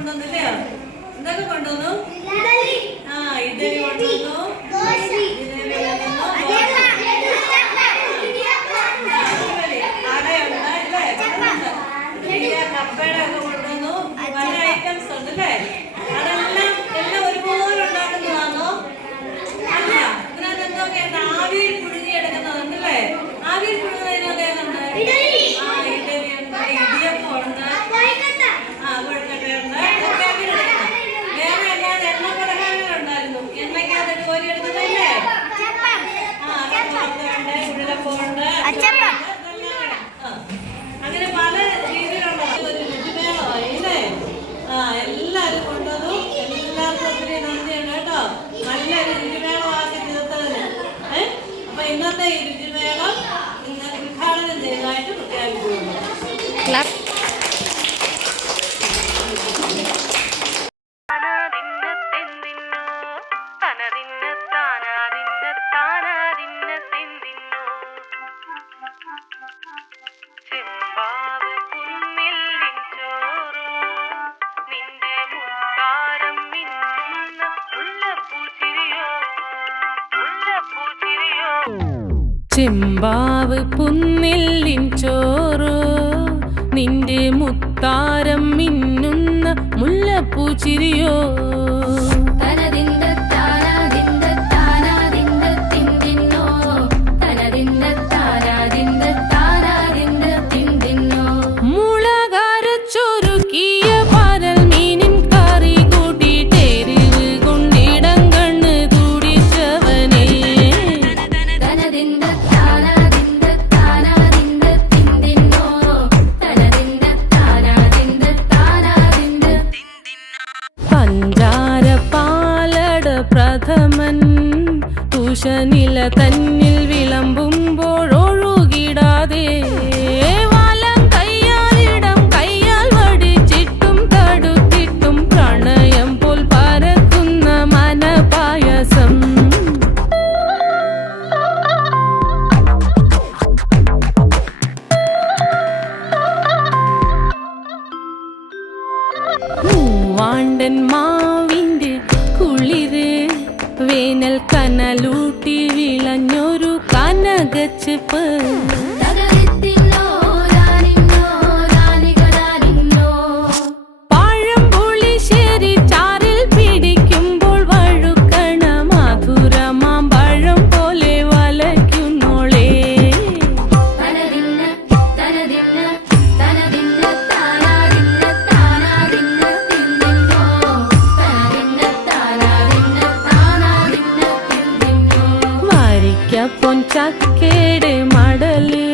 കൊണ്ടുവന്നില്ലയോ? എന്തൊക്കെ കൊണ്ടുവന്നു? ഇഡലി കൊണ്ടുവന്നു, കപ്പയുടെ ഒക്കെ കൊണ്ടുവന്നു, പല ഐറ്റംസ് ഉണ്ട് അല്ലേ? എല്ലാം ഒരുപോലെ ഉണ്ടാക്കുന്നതാണോ? അല്ല, ഇതിനകത്ത് എന്തൊക്കെയാണ്? ആവിയിൽ പുഴുങ്ങിയെടുക്കുന്നതുണ്ടല്ലേ? ആവിയിൽ പുഴുങ്ങുന്നതിനകത്ത് ഏതുണ്ട്? ഇഡലി ഉണ്ട്, ഇടിയപ്പം ഉണ്ട്, കൊഴുക്കട്ടയുണ്ട്. വേറെ അല്ലാതെ എണ്ണ പലഹാരങ്ങൾ ഉണ്ടായിരുന്നു. എണ്ണയ്ക്കകത്ത് കോരി എടുക്കുന്നതല്ലേ? ഉണ്ട്, ഉരുളപ്പമുണ്ട്, അങ്ങനെ പല രീതിയിലുള്ള ഒരു രുചിമേളമായി അല്ലേ? എല്ലാവരും കൊണ്ടുവന്നു. എല്ലാവർക്കും ഒത്തിരി നന്ദിയുണ്ട് കേട്ടോ. നല്ലൊരു രുചിമേളമാക്കി തീർത്തതിന്. അപ്പൊ ഇന്നത്തെ ഈ രുചിമേളം ഉദ്ഘാടനം ചെയ്തതായിട്ട് പ്രഖ്യാപിക്കുന്നു. ചെമ്പാവ് പുന്നില്ലിൻ ചോറ് നിന്റെ മുത്താരം മിന്നുന്ന മുല്ലപ്പൂച്ചിരിയോ. പ്രഥമൻ തുഷനില തന്നിൽ വിളമ്പുമ്പോഴൊഴുകിടാതെ വലം കയ്യാലിടം കയ്യാൽ വടിച്ചിട്ടും തടുത്തിട്ടും പ്രണയം പോൽ പരക്കുന്ന മനപായസം. മൂവാണ്ടൻ മാവിന്റെ കുളിര് വേനൽ കനലൂട്ടി വിളഞ്ഞൊരു കനകച്ചെപ്പ്. പഴംപുളിശ്ശേരി ചാറിൽ പിടിക്കുമ്പോൾ വഴുക്കണ മധുരമാം പഴം പോലെ വലയ്ക്കുന്നോളേ. പൊൻചക്കയുടെ മടല്